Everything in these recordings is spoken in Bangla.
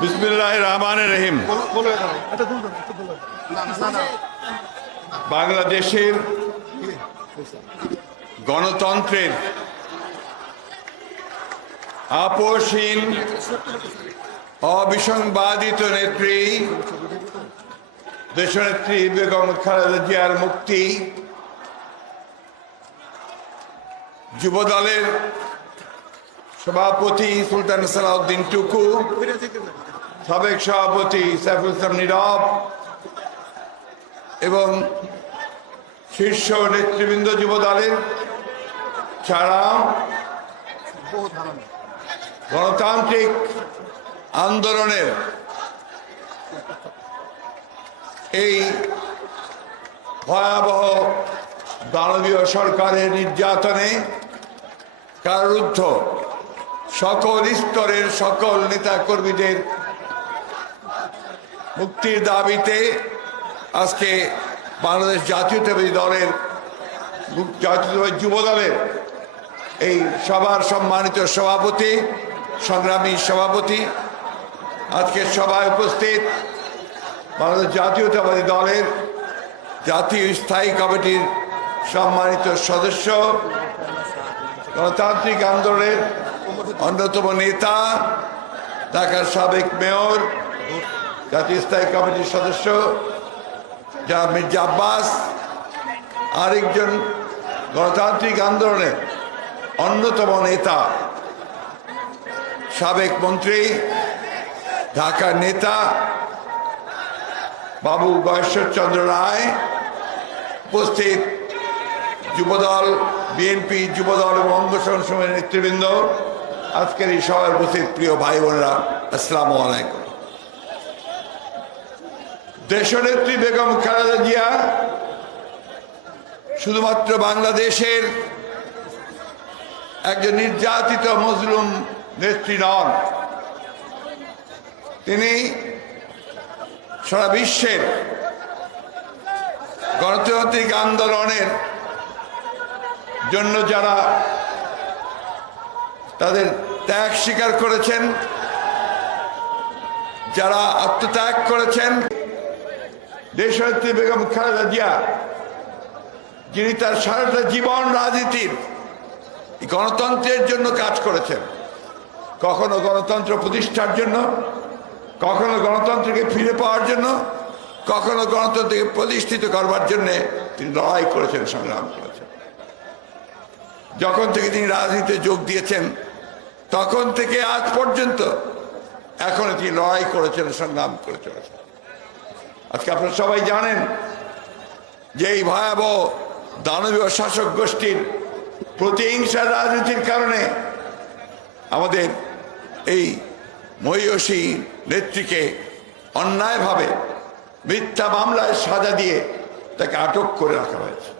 বিসমিল্লাহির রহমানির রহিম। বাংলাদেশের গণতন্ত্রের আপোষহীন অবিসংবাদিত নেত্রী দেশনেত্রী বেগম খালেদা জিয়ার মুক্তি, যুবদলের সভাপতি সুলতান সালাউদ্দিন টুকু, সাবেক সভাপতি সাইফুল ইসলাম নীরব এবং শীর্ষ নেতৃবৃন্দ যুবদলের ছাড়া গণতান্ত্রিক আন্দোলনের এই ভয়াবহ দানবীয় সরকারের নির্যাতনে কারারুদ্ধ সকল স্তরের সকল নেতা কর্মীদের মুক্তির দাবিতে আজকে বাংলাদেশ জাতীয়তাবাদী দলের জাতীয়তাবাদী যুব দলের এই সভার সম্মানিত সভাপতি, সংগ্রামী সভাপতি, আজকের সভায় উপস্থিত বাংলাদেশ জাতীয়তাবাদী দলের জাতীয় স্থায়ী কমিটির সম্মানিত সদস্য, গণতান্ত্রিক আন্দোলনের অন্যতম নেতা, ঢাকার সাবেক মেয়র, জাতীয় স্থায়ী কমিটির সদস্য মির্জা আব্বাস, আরেকজন গণতান্ত্রিক আন্দোলনের অন্যতম নেতা, সাবেক মন্ত্রী, ঢাকার নেতা বাবু গয়েশ্বরচন্দ্র রায়, উপস্থিত যুবদল, বিএনপি যুবদল এবং অঙ্গ সংগঠনের নেতৃবৃন্দ, আজকের এই সভায় উপস্থিত প্রিয় ভাই বোনেরা, আসসালামু আলাইকুম। দেশনেত্রী বেগম খালেদা জিয়া শুধুমাত্র বাংলাদেশের একজন নির্যাতিত মজলুম নেত্রী নন, তিনি সারা বিশ্বের গণতান্ত্রিক আন্দোলনের জন্য যারা তাদের ত্যাগ স্বীকার করেছেন, যারা আত্মত্যাগ করেছেন, দেশনেত্রী বেগম খালেদা জিয়া যিনি তার সারাটা জীবন রাজনীতির গণতন্ত্রের জন্য কাজ করেছেন, কখনো গণতন্ত্র প্রতিষ্ঠার জন্য, কখনো গণতন্ত্রকে ফিরে পাওয়ার জন্য, কখনো গণতন্ত্রকে প্রতিষ্ঠিত করবার জন্য তিনি লড়াই করেছেন, সংগ্রাম করেছেন। যখন থেকে তিনি রাজনীতিতে যোগ দিয়েছেন তখন থেকে আজ পর্যন্ত এখনো তিনি লড়াই করেছেন, সংগ্রাম করে চলেছেন। আজকে আপনারা সবাই জানেন যে এই ভয়াবহ দানবীয় শাসক গোষ্ঠীর প্রতিহিংসার রাজনীতির কারণে আমাদের এই মহিষী নেত্রীকে অন্যায়ভাবে মিথ্যা মামলায় সাজা দিয়ে তাকে আটক করে রাখা হয়েছে।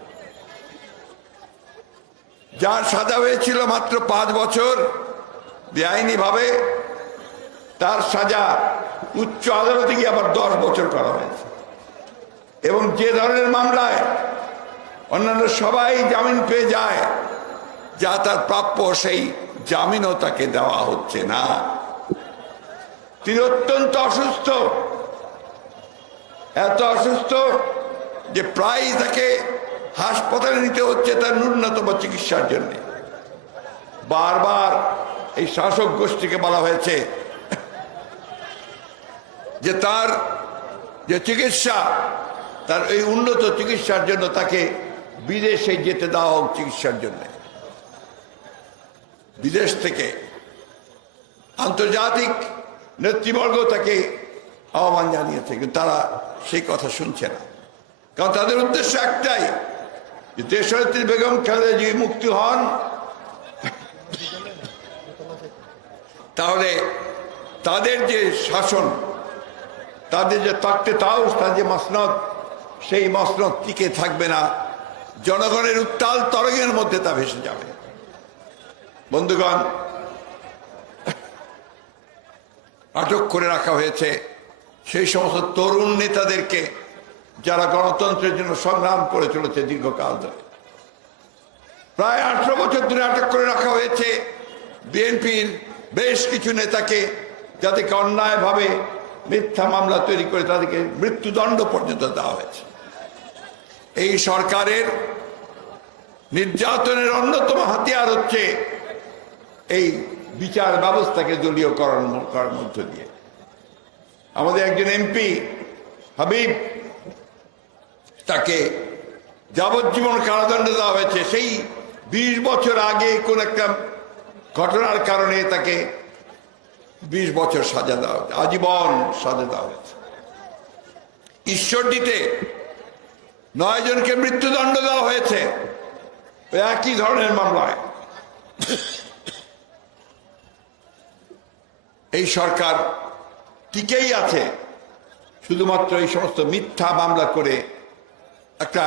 যার সাজা হয়েছিল মাত্র 5 বছর, বেআইনিভাবে তার সাজা উচ্চ আদালতে গিয়ে আবার 10 বছর করা হয়েছে। এবং যে ধরনের মামলায় অন্যান্য সবাই জামিন পেয়ে যায়, যা তার প্রাপ্য, সেই জামিনও তাকে দেওয়া হচ্ছে না। তিনি অত্যন্ত অসুস্থ, এত অসুস্থ যে প্রায় তাকে হাসপাতালে নিতে হচ্ছে তার ন্যূনতম চিকিৎসার জন্য। বারবার এই শাসক গোষ্ঠীকে বলা হয়েছে যে তার যে চিকিৎসা, তার এই উন্নত চিকিৎসার জন্য তাকে বিদেশে যেতে দেওয়া হোক চিকিৎসার জন্য। বিদেশ থেকে আন্তর্জাতিক নেতৃবর্গ তাকে আহ্বান জানিয়েছে, কিন্তু তারা সেই কথা শুনছে না। কারণ তাদের উদ্দেশ্য একটাই, যে দেশনেত্রী বেগম খালেদা জিয়া মুক্তি হন, তাহলে তাদের যে শাসন, তাদের যে তক্তে তাউস, তাদের যে মসনদ, সেই মসনদ টিকে থাকবে না, জনগণের উত্তাল তরঙ্গের মধ্যে তা ভেসে যাবে। বন্ধুগণ, আটক করে রাখা হয়েছে সেই সমস্ত তরুণ নেতাদেরকে যারা গণতন্ত্রের জন্য সংগ্রাম করে চলেছে দীর্ঘকাল ধরে। প্রায় 18 বছর ধরে আটক করে রাখা হয়েছে বিএনপির বেশ কিছু নেতাকে, যাদেরকে অন্যায়ভাবে মিথ্যা মামলা তৈরি করে তাদেরকে মৃত্যুদণ্ড পর্যন্ত দেওয়া হয়েছে। এই সরকারের নির্যাতনের অন্যতম হাতিয়ার হচ্ছে এই বিচার ব্যবস্থাকে দলীয়করণ করার মধ্য দিয়ে। আমাদের একজন এমপি হাবিব, তাকে যাবজ্জীবন কারাদণ্ড দেওয়া হয়েছে। সেই 20 বছর আগে কোন একটা ঘটনার কারণে তাকে 20 বছর সাজা দেওয়া হয়েছে, আজীবন সাজা দেওয়া হয়েছে। ঈশ্বরদীতে 9 জনকে মৃত্যুদণ্ড দেওয়া হয়েছে একই ধরনের মামলায়। এই সরকার টিকেই আছে শুধুমাত্র এই সমস্ত মিথ্যা মামলা করে। একটা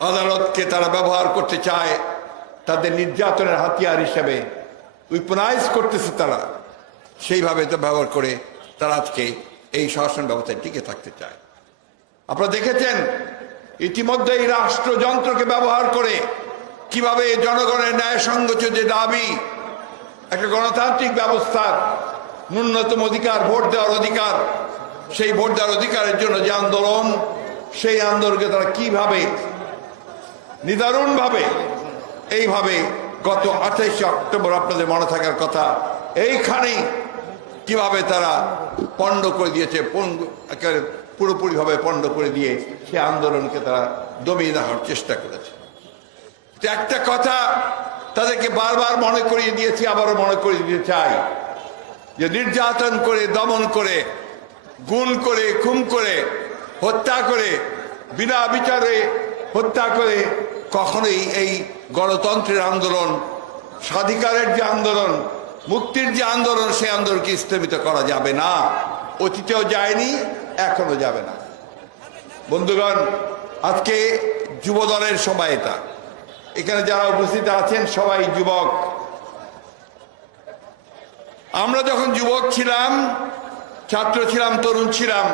আদালতকে তারা ব্যবহার করতে চায় তাদের নির্যাতনের হাতিয়ার হিসেবে, উইপনাইজ করতেছে তারা, সেইভাবে তো ব্যবহার করে তারা আজকে এই শাসন ব্যবস্থায় টিকে থাকতে চায়। আপনারা দেখেছেন ইতিমধ্যে এই রাষ্ট্রযন্ত্রকে ব্যবহার করে কিভাবে জনগণের ন্যায়সঙ্গত যে দাবি, একটা গণতান্ত্রিক ব্যবস্থার ন্যূনতম অধিকার, ভোট দেওয়ার অধিকার, সেই ভোট দেওয়ার অধিকারের জন্য যে আন্দোলন, সেই আন্দোলনকে তারা কিভাবে নিদারুণভাবে এইভাবে গত 28 অক্টোবর, আপনাদের মনে থাকার কথা, এইখানেই কিভাবে তারা পণ্ড করে দিয়েছে, পুরোপুরিভাবে পণ্ড করে দিয়ে সে আন্দোলনকে তারা দমিয়ে দেওয়ার চেষ্টা করেছে। একটা কথা তাদেরকে বারবার মনে করিয়ে দিয়েছি, আবারও মনে করিয়ে দিতে চাই যে নির্যাতন করে, দমন করে, গুম করে, খুন করে, হত্যা করে, বিনা বিচারে হত্যা করে কখনোই এই গণতন্ত্রের আন্দোলন, স্বাধিকারের যে আন্দোলন, মুক্তির যে আন্দোলন, সেই আন্দোলনকে স্থগিত করা যাবে না। অতীতেও যায়নি, এখনো যাবে না। বন্ধুগণ, আজকে যুব দলের সবাই, এটা এখানে যারা উপস্থিত আছেন সবাই যুবক। আমরা যখন যুবক ছিলাম, ছাত্র ছিলাম, তরুণ ছিলাম,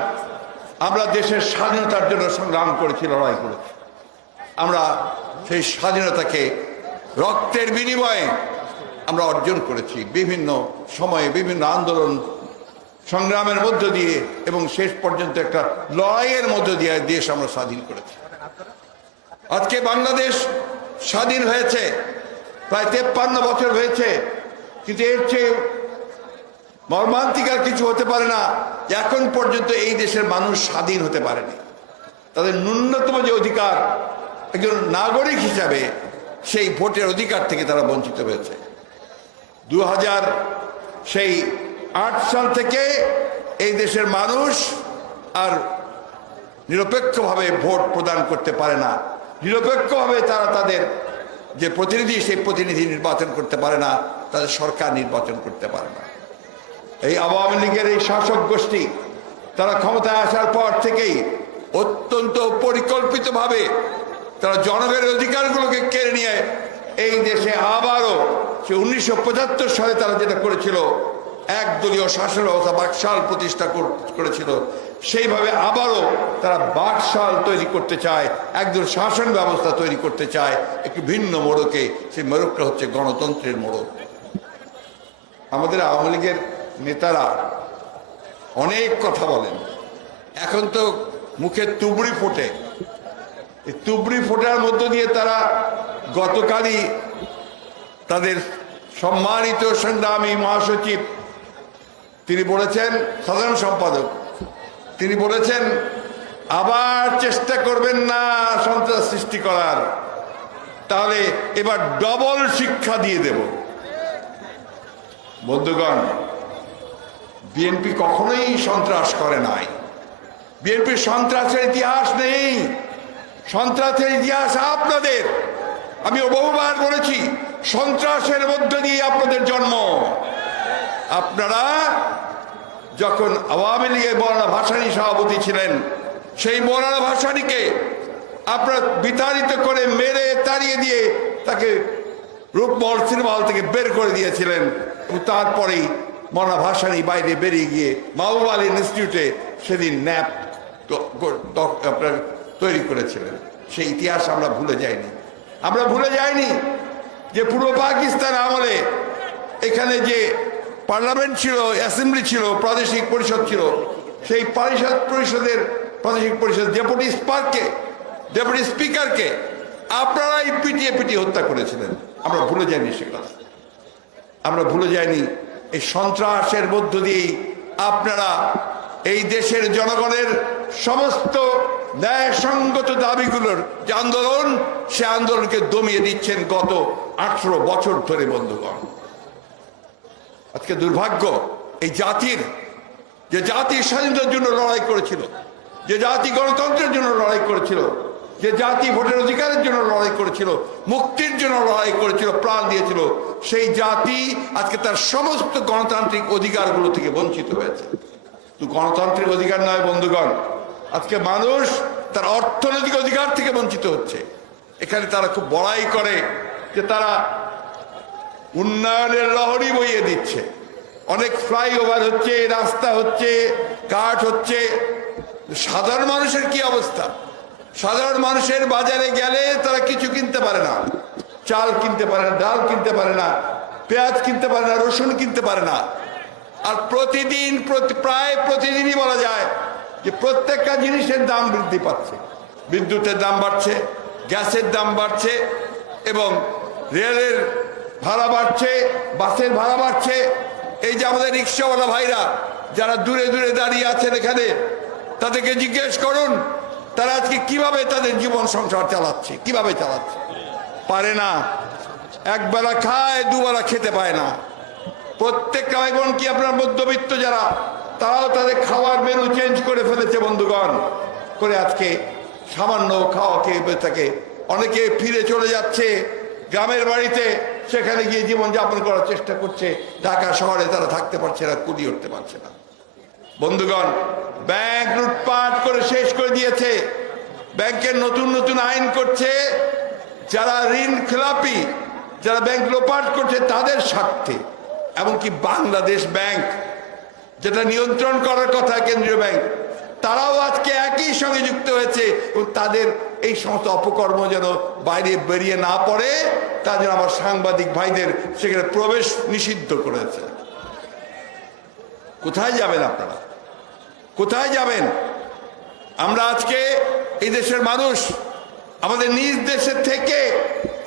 আমরা দেশের স্বাধীনতার জন্য সংগ্রাম করেছি, লড়াই করেছি। আমরা সেই স্বাধীনতাকে রক্তের বিনিময়ে আমরা অর্জন করেছি, বিভিন্ন সময়ে বিভিন্ন আন্দোলন সংগ্রামের মধ্য দিয়ে, এবং শেষ পর্যন্ত একটা লড়াইয়ের মধ্য দিয়ে দেশ আমরা স্বাধীন করেছি। আজকে বাংলাদেশ স্বাধীন হয়েছে, প্রায় 53 বছর হয়েছে, কিন্তু এর চেয়ে মর্মান্তিক আর কিছু হতে পারে না। এখন পর্যন্ত এই দেশের মানুষ স্বাধীন হতে পারেনি। তাদের ন্যূনতম যে অধিকার, একজন নাগরিক হিসাবে, সেই ভোটের অধিকার থেকে তারা বঞ্চিত হয়েছে। 2008 সাল থেকে এই দেশের মানুষ আর নিরপেক্ষভাবে ভোট প্রদান করতে পারে না, নিরপেক্ষভাবে তারা তাদের যে প্রতিনিধি, সেই প্রতিনিধি নির্বাচন করতে পারে না, তাদের সরকার নির্বাচন করতে পারে না। এই আওয়ামী লীগের এই শাসক গোষ্ঠী তারা ক্ষমতায় আসার পর থেকেই অত্যন্ত পরিকল্পিতভাবে তারা জনগণের অধিকারগুলোকে কেড়ে নিয়ে এই দেশে আবারও সে 1975 সালে তারা যেটা করেছিল, একদলীয় শাসন ব্যবস্থা, বাকশাল প্রতিষ্ঠা করেছিল, সেইভাবে আবারও তারা বাকশাল তৈরি করতে চায়, একদল শাসন ব্যবস্থা তৈরি করতে চায়, একটু ভিন্ন মোড়কে। সেই মোড়কটা হচ্ছে গণতন্ত্রের মোড়ক। আমাদের আওয়ামী লীগের নেতারা অনেক কথা বলেন, এখন তো মুখে তুবড়ি ফোটে। এই তুবড়ি ফোটার মধ্য দিয়ে তারা গতকালই তাদের সম্মানিত সংগ্রামী মহাসচিব, তিনি বলেছেন, সাধারণ সম্পাদক, তিনি বলেছেন আবার চেষ্টা করবেন না সন্ত্রাস সৃষ্টি করার, তাহলে এবার ডবল শিক্ষা দিয়ে দেব। বন্ধুগণ, বিএনপি কখনোই সন্ত্রাস করে নাই। বিএনপির সন্ত্রাসের ইতিহাস নেই। সন্ত্রাসের ইতিহাস আপনাদের। আমি বহুবার বলেছি, সন্ত্রাসের মধ্য দিয়ে আপনাদের জন্ম। আপনারা যখন আওয়ামী লীগের মৌলানা ভাসানী সভাপতি ছিলেন, সেই মৌলানা ভাসানীকে আপনারা বিতাড়িত করে, মেরে তাড়িয়ে দিয়ে তাকে রূপমহল সিনেমা হল থেকে বের করে দিয়েছিলেন। এবং তারপরেই মৌলানা ভাসানী বাইরে বেরিয়ে গিয়ে মাহবুব আলী ইনস্টিটিউটে সেদিন ন্যাপ আপনার তৈরি করেছিলেন। সেই ইতিহাস আমরা ভুলে যাইনি। আমরা ভুলে যাইনি যে পূর্ব পাকিস্তান আমলে এখানে যে পার্লামেন্ট ছিল, অ্যাসেম্বলি ছিল, প্রাদেশিক পরিষদ ছিল, সেই পরিষদের প্রাদেশিক পরিষদ ডেপুটি স্পিকারকে আপনারাই পিটিয়ে হত্যা করেছিলেন। আমরা ভুলে যাইনি সে কথা, আমরা ভুলে যাইনি। এই সন্ত্রাসের মধ্য দিয়েই আপনারা এই দেশের জনগণের সমস্ত ন্যায়সঙ্গত দাবিগুলোর যে আন্দোলন, সে আন্দোলনকে দমিয়ে দিচ্ছেন গত 18 বছর ধরে। বন্ধুগণ, আজকে দুর্ভাগ্য এই জাতির, যে জাতি স্বাধীনতার জন্য লড়াই করেছিল, যে জাতি গণতন্ত্রের জন্য লড়াই করেছিল, যে জাতি ভোটের অধিকারের জন্য লড়াই করেছিল, মুক্তির জন্য লড়াই করেছিল, প্রাণ দিয়েছিল, সেই জাতি আজকে তার সমস্ত গণতান্ত্রিক অধিকারগুলো থেকে বঞ্চিত হয়েছে। তো গণতান্ত্রিক অধিকার নয় বন্ধুগণ, আজকে মানুষ তার অর্থনৈতিক অধিকার থেকে বঞ্চিত হচ্ছে। এখানে তারা খুব বড়াই করে যে তারা উন্নয়নের লহরী বইয়ে দিচ্ছে, অনেক ফ্লাইওভার হচ্ছে, রাস্তা হচ্ছে, কাঠ হচ্ছে। সাধারণ মানুষের কি অবস্থা? সাধারণ মানুষের বাজারে গেলে তারা কিছু কিনতে পারে না, চাল কিনতে পারে না, ডাল কিনতে পারে না, পেঁয়াজ কিনতে পারে না, রসুন কিনতে পারে না। আর প্রায় প্রতিদিনই বলা যায় যে প্রত্যেকটা জিনিসের দাম বৃদ্ধি পাচ্ছে। বিদ্যুতের দাম বাড়ছে, গ্যাসের দাম বাড়ছে, এবং রেলের ভাড়া বাড়ছে, বাসের ভাড়া বাড়ছে। এই যে আমাদের রিক্সাওয়ালা ভাইরা যারা দূরে দূরে দাঁড়িয়ে আছেন এখানে, তাদেরকে জিজ্ঞেস করুন তারা আজকে কিভাবে তাদের জীবন সংসার চালাচ্ছে, কিভাবে চালাচ্ছে। পারে না, একবেলা খায়, দুবেলা খেতে পায় না। প্রত্যেকটা ভাই বোন কি আপনার মধ্যবিত্ত যারা, তারাও তাদের খাওয়ার মেনু চেঞ্জ করে ফেলেছে বন্ধুগণ, করে আজকে সামান্য খাওয়া খেয়ে থাকে। অনেকে ফিরে চলে যাচ্ছে গ্রামের বাড়িতে, সেখানে গিয়ে জীবনযাপন করার চেষ্টা করছে। ঢাকা শহরে তারা থাকতে পারছে না, কুলি উঠতে পারছে না। বন্ধুগণ, ব্যাংক লুটপাট করে শেষ করে দিয়েছে। ব্যাংকের নতুন নতুন আইন করছে, যারা ঋণ খেলাপি, যারা ব্যাংক লোপাট করছে তাদের স্বার্থে। এমনকি বাংলাদেশ ব্যাংক, যেটা নিয়ন্ত্রণ করার কথা কেন্দ্রীয় ব্যাংক, তারাও আজকে একই সঙ্গে যুক্ত হয়েছে, এবং তাদের এই সমস্ত অপকর্ম যেন বাইরে বেরিয়ে না পড়ে, তার জন্য আমার সাংবাদিক ভাইদের সেখানে প্রবেশ নিষিদ্ধ করেছে। কোথায় যাবেন আপনারা? কোথায় যাবেন? আমরা আজকে এই দেশের মানুষ আমাদের নিজ দেশের থেকে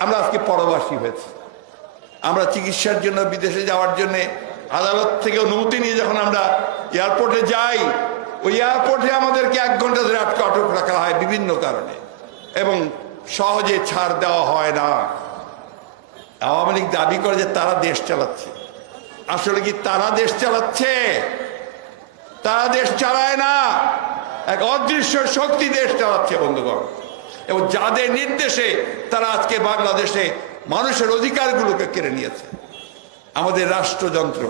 আমরা আজকে পরবাসী হয়েছি। আমরা চিকিৎসার জন্য বিদেশে যাওয়ার জন্য আদালত থেকে অনুমতি নিয়ে যখন আমরা এয়ারপোর্টে যাই, ওই এয়ারপোর্টে আমাদেরকে 1 ঘন্টা ধরে আটক রাখা হয় বিভিন্ন কারণে, এবং সহজে ছাড় দেওয়া হয় না। আওয়ামী লীগ দাবি করে যে তারা দেশ চালাচ্ছে। আসলে কি তারা দেশ চালাচ্ছে? তারা দেশ চালায় না, এক অদৃশ্য শক্তি দেশ চালাচ্ছে বন্ধুগণ। এবং যাদের নির্দেশে তারা আজকে বাংলাদেশে মানুষের অধিকারগুলোকে কেড়ে নিয়েছে। আমাদের রাষ্ট্রযন্ত্র,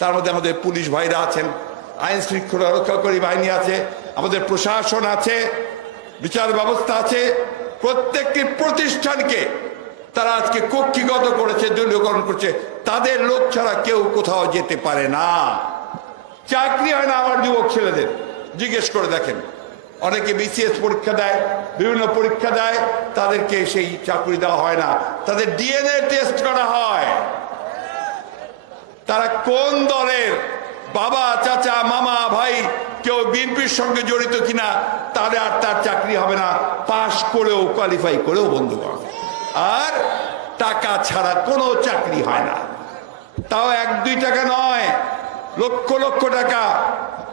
তার মধ্যে আমাদের পুলিশ ভাইরা আছেন, আইন শৃঙ্খলা রক্ষাকারী বাহিনী আছে, আমাদের প্রশাসন আছে, বিচার ব্যবস্থা আছে। প্রত্যেকটি প্রতিষ্ঠানকে তারা আজকে কক্ষিগত করেছে, দলীয়করণ করছে। তাদের লোক ছাড়া কেউ কোথাও যেতে পারে না। চাকরি হয় না আমার যুবক ছেলেদের, জিজ্ঞেস করে দেখেন। অনেকে বিসিএস পরীক্ষা দেয়, বিভিন্ন পরীক্ষা দেয়, তাদেরকে সেই চাকরি দেওয়া হয় না, তাদের ডিএনএ টেস্ট করা হয়। তারা কোন দলের, বাবা, চাচা, মামা, ভাই, কেউ বিএনপির সঙ্গে জড়িত কিনা, তাহলে আর তার চাকরি হবে না, পাশ করেও, কোয়ালিফাই করেও বন্ধুগণ। আর টাকা ছাড়া কোনো চাকরি হয় না, তাও 1-2 টাকা নয়, লক্ষ লক্ষ টাকা।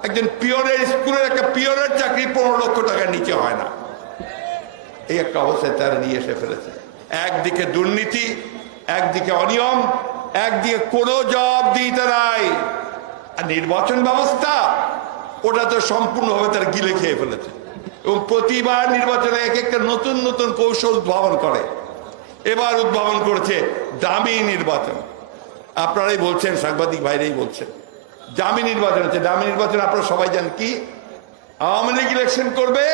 একজন পিওনের, স্কুলের একটা পিওনের চাকরি 15 লক্ষ টাকার নিচে হয় না। এই একটা অবস্থায় তারা নিয়ে এসে ফেলেছে। একদিকে দুর্নীতি, একদিকে অনিয়ম, একদিকে কোনো জবাবদিহিতা নাই। আর নির্বাচন ব্যবস্থা, ওটা তো সম্পূর্ণভাবে তারা গিলে খেয়ে ফেলেছে। এবং প্রতিবার নির্বাচনে এক একটা নতুন নতুন কৌশল উদ্ভাবন করে। এবার উদ্ভাবন করেছে দামি নির্বাচন। আপনারাই বলছেন, সাংবাদিক ভাইরাই বলছেন, দামি নির্বাচন হচ্ছে। দামি নির্বাচন আপনারা সবাই জানেন কি? আওয়ামী লীগ ইলেকশন করবে,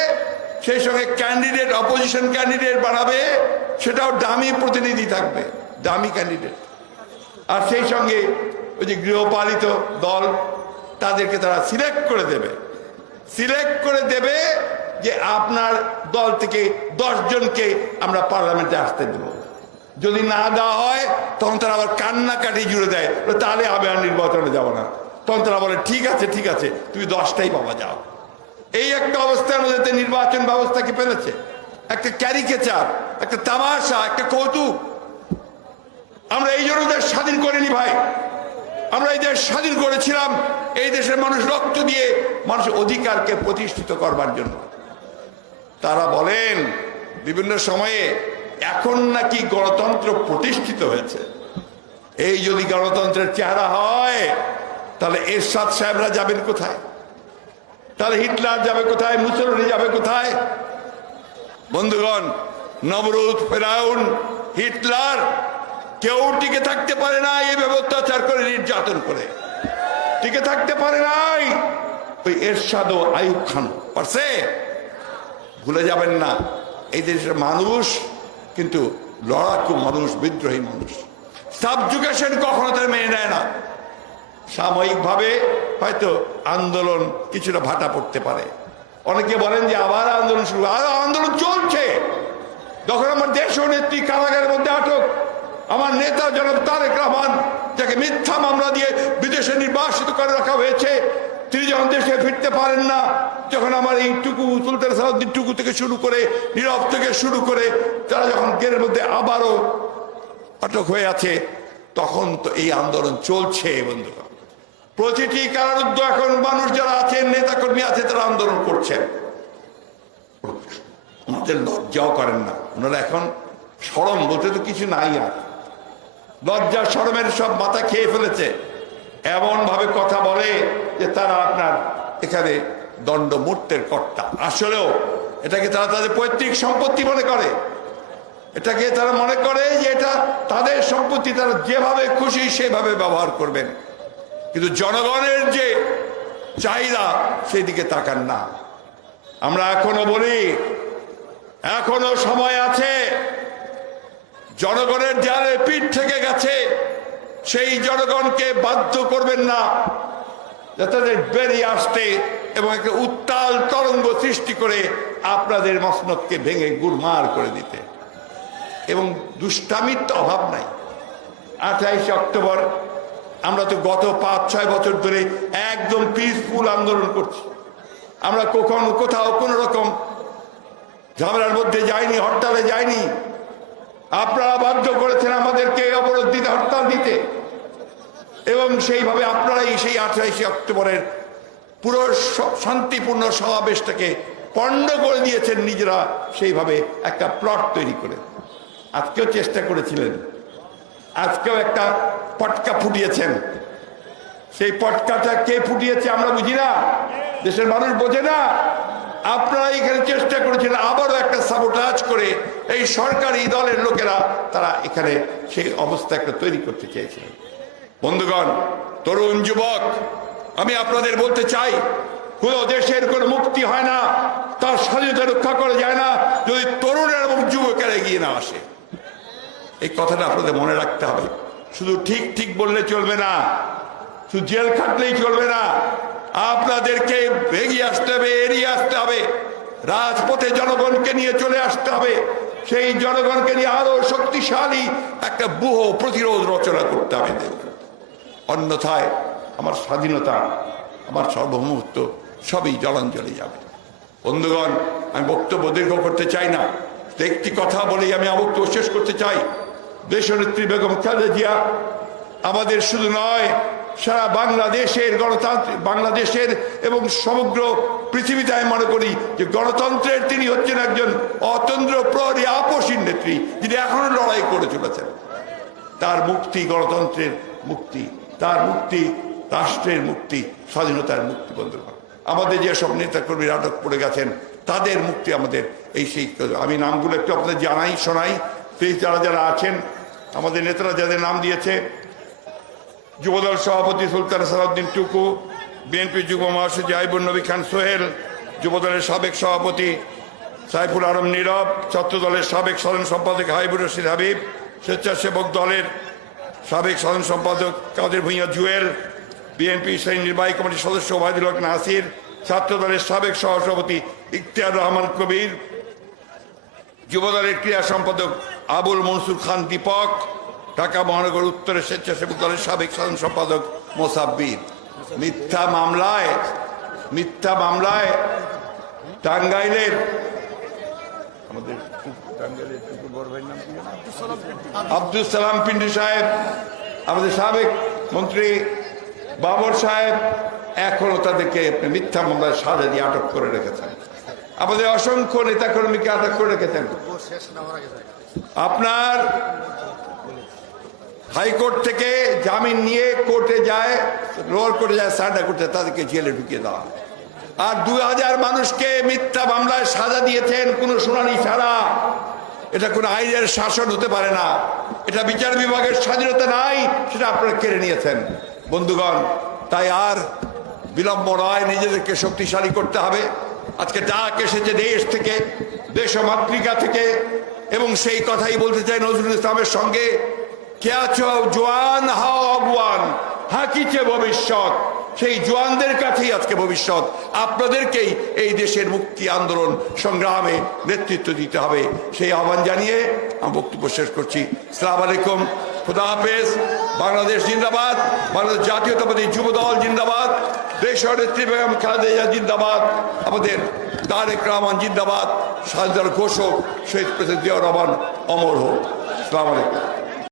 সেই সঙ্গে ক্যান্ডিডেট, অপোজিশন ক্যান্ডিডেট বানাবে, সেটাও দামি প্রতিনিধি থাকবে, দামি ক্যান্ডিডেট। আর সেই সঙ্গে ওই যে গৃহপালিত দল, তাদেরকে তারা সিলেক্ট করে দেবে যে আপনার দল থেকে 10 জনকে আমরা পার্লামেন্টে আসতে দেব, যদি না দেওয়া হয় তখন তারা আবার কান্নাকাটি জুড়ে দেয়, তাহলে আমি আর নির্বাচনে যাব না। তখন তারা বলে ঠিক আছে তুমি 10টাই পাবা যাও। এই একটা অবস্থার মধ্যে নির্বাচন ব্যবস্থাকে ফেলেছে, একটা ক্যারিকেচার, একটা তামাশা, একটা কৌতুক। আমরা এই জন্য দেশ স্বাধীন করিনি ভাই, আমরা এই দেশ স্বাধীন করেছিলাম এই দেশের মানুষ রক্ত দিয়ে মানুষের অধিকারকে প্রতিষ্ঠিত করবার জন্য। তারা বলেন বিভিন্ন সময়ে এখন নাকি গণতন্ত্র প্রতিষ্ঠিত হয়েছে। এই যদি গণতন্ত্রের চেহারা হয় তাহলে এরশাদ সাহেবরা যাবেন কোথায়, তাহলে হিটলার যাবে কোথায়, মুসলিম যাবে কোথায়? বন্ধুগণ, নমরুদ, ফেরাউন, হিটলার কেউ টিকে থাকতে পারে না এইভাবে অত্যাচার করে, নির্যাতন করে টিকে থাকতে পারে নাই। ওই এরশাদ ও আইয়ুব খান পারছে? ভুলে যাবেন না, এই দেশের মানুষ কিন্তু লড়াকু মানুষ, বিদ্রোহী মানুষ। সাবজুকেশন কখনো তারা মেনে নেয় না। সাময়িকভাবে হয়তো আন্দোলন কিছুটা ভাটা পড়তে পারে। অনেকে বলেন যে আবার আন্দোলন শুরু, আর আন্দোলন চলছে। যখন আমার দেশীয় নেত্রী কারাগারের মধ্যে আটক, আমার নেতা জনাব তারেক রহমান, যাকে মিথ্যা মামলা দিয়ে বিদেশে নির্বাসিত করে রাখা হয়েছে, তিনি যখন দেশে ফিরতে পারেন না, যখন আমার এই টুকু, সুলতান সালাউদ্দিন টুকু থেকে শুরু করে, নীরব থেকে শুরু করে, তারা যখন গেরের মধ্যে আবারও আটক হয়ে আছে, তখন তো এই আন্দোলন চলছে। বন্ধুরা, প্রতিটি কারারুদ্ধ এখন মানুষ যারা আছেন, নেতাকর্মী আছে, তারা আন্দোলন করছেন। ওনাদের লজ্জাও করেন না, ওনারা এখন শরম বলতে তো কিছু নাই, আর লজ্জা শরমের সব মাথা খেয়ে ফেলেছে। এমন ভাবে কথা বলে যে তারা আপনার এখানে দণ্ডমূর্তের কর্তা। আসলেও এটাকে তারা তাদের পৈতৃক সম্পত্তি মনে করে, এটাকে তারা মনে করে যে এটা তাদের সম্পত্তি, তারা যেভাবে খুশি সেভাবে ব্যবহার করবেন। কিন্তু জনগণের যে চাহিদা সেদিকে তাকান না। আমরা এখনো বলি, এখনো সময় আছে। জনগণের দেয়ালে পিঠ থেকে গেছে, সেই জনগণকে বাধ্য করবেন না তাদের বেরিয়ে আসতে এবং একটা উত্তাল তরঙ্গ সৃষ্টি করে আপনাদের মসনদকে ভেঙে গুড়মার করে দিতে। এবং দুষ্টামির তো অভাব নাই। 28 অক্টোবর আমরা তো গত 5-6 বছর ধরে একদম পিসফুল আন্দোলন করছি। আমরা কখনো কোথাও কোনো রকম ঝামেলার মধ্যে যাইনি, হরতালে যাইনি। আপনারা বাধ্য করেছেন আমাদেরকে অবরোধ দিতে, হরতাল দিতে, এবং সেইভাবে আপনারাই সেই 28 অক্টোবরের পুরো শান্তিপূর্ণ সমাবেশটাকে পণ্ড করে দিয়েছেন নিজেরা, সেইভাবে একটা প্লট তৈরি করে। আজকেও চেষ্টা করেছিলেন, আজকেও একটা পটকা ফুটিয়েছেন। সেই পটকাটা কে ফুটিয়েছে আমরা বুঝি না, দেশের মানুষ বোঝে না। আপনারা এখানে চেষ্টা করেছিলেন আবারও একটা সাবোটাজ করে, এই সরকারি দলের লোকেরা তারা এখানে সেই অবস্থা একটা তৈরি করতে চেয়েছিলেন। বন্ধুগণ, তরুণ যুবক, আমি আপনাদের বলতে চাই, কোন দেশের কোনো মুক্তি হয় না, তার স্বাধীনতা রক্ষা করা যায় না যদি তরুণের এবং যুবকেরা এগিয়ে না আসে। এই কথাটা আপনাদের মনে রাখতে হবে। শুধু ঠিক ঠিক বললে চলবে না, শুধু জেল খাটলেই চলবে না, আপনাদেরকে এগিয়ে আসতে হবে, এড়িয়ে আসতে হবে, রাজপথে জনগণকে নিয়ে চলে আসতে হবে। সেই জনগণকে নিয়ে আরো শক্তিশালী একটা ব্যূহ প্রতিরোধ রচনা করতে হবে। অন্যথায় আমার স্বাধীনতা, আমার সার্বভৌমত্ব সবই জলাঞ্জলি যাবে। বন্ধুগণ, আমি বক্তব্য দীর্ঘ করতে চাই না, একটি কথা বলেই আমি আমার বক্তব্য শেষ করতে চাই। দেশনেত্রী বেগম খালেদা জিয়া আমাদের শুধু নয়, সারা বাংলাদেশের গণতান্ত্রিক, বাংলাদেশের এবং সমগ্র পৃথিবীতে আমি মনে করি যে গণতন্ত্রের তিনি হচ্ছেন একজন অতন্ত্র প্রহরী আপসীন নেত্রী, যিনি এখনো লড়াই করে চলেছেন। তার মুক্তি গণতন্ত্রের মুক্তি, তার মুক্তি রাষ্ট্রের মুক্তি, স্বাধীনতার মুক্তি। বন্ধুগণ, আমাদের যেসব নেতাকর্মীরা আটক পড়ে গেছেন তাদের মুক্তি আমাদের এই সেই, আমি নামগুলো একটু আপনাদের জানাই শোনাই। যারা যারা আছেন, আমাদের নেতারা যাদের নাম দিয়েছে: যুবদল সভাপতি সুলতান সালাউদ্দিন টুকু, বিএনপি যুব মহাসচিব আইবুন নবী খান সোহেল, যুবদলের সাবেক সভাপতি সাইফুল আলম নীরব, ছাত্রদলের সাবেক সাধারণ সম্পাদক হাবিবুর রশিদ হাবিব, স্বেচ্ছাসেবক দলের সাবেক সাধারণ সম্পাদক কাদের ভূঁইয়া জুয়েল, বিএনপি সেই নির্বাহী কমিটির সদস্য ওবায়দুল হক নাসির, ছাত্রদলের সাবেক সহসভাপতি ইখতিয়ার রহমান কবির, যুবদলের ক্রীড়া সম্পাদক আবুল মনসুর খান দীপক, ঢাকা মহানগর উত্তরের স্বেচ্ছাসেবক দলের সাবেক সাধারণ সম্পাদক মোসাব্বির। মিথ্যা মামলায় টাঙ্গাইলের আব্দুল সালাম পিন্ডি সাহেব, আমাদের সাবেক মন্ত্রী বাবর সাহেব, এখনো তাদেরকে মিথ্যা মামলায় সাজা দিয়ে আটক করে রেখেছেন। আমাদের অসংখ্য নেতাকর্মীকে আটক করে রেখেছেন। আপনার হাইকোর্ট থেকে জামিন নিয়ে কোর্টে যায়, লোয়ার কোর্টে যায়, সারেন্ডার করতে, তাদেরকে জেলে ঢুকিয়ে দেওয়া। আর 2000 মানুষকে মিথ্যা মামলায় সাজা দিয়েছেন কোনো শুনানি ছাড়া। এটা কোনো আইনের শাসন হতে পারে না, এটা বিচার বিভাগের স্বাধীনতা নাই, সেটা আপনারা কেড়ে নিয়েছেন বন্ধুগণ। তাই আর বিলম্ব নয়, নিজেদেরকে শক্তিশালী করতে হবে। আজকে ডাক এসেছে দেশ থেকে, দেশ মাতৃকা থেকে, এবং সেই কথাই বলতে চাই নজরুল ইসলামের সঙ্গে, কে আছো জোয়ান হাও অগুয়ান, হাকিছে ভবিষ্যৎ। সেই জোয়ানদের কাছেই আজকে ভবিষ্যৎ। আপনাদেরকেই এই দেশের মুক্তি আন্দোলন সংগ্রামে নেতৃত্ব দিতে হবে। সেই আহ্বান জানিয়ে আমি বক্তব্য শেষ করছি। আসসালামু আলাইকুম, খুদা হাফেজ। বাংলাদেশ জিন্দাবাদ, বাংলাদেশ জাতীয়তাবাদী যুব দল জিন্দাবাদ, দেশের নেত্রী বেগম খালেদা জিয়া জিন্দাবাদ, আমাদের তারেক রহমান জিন্দাবাদ, স্বাধীনতার ঘোষক শহীদ প্রেসিডেন্ট জিয়াউর রহমান অমর হোক। আসসালামু আলাইকুম।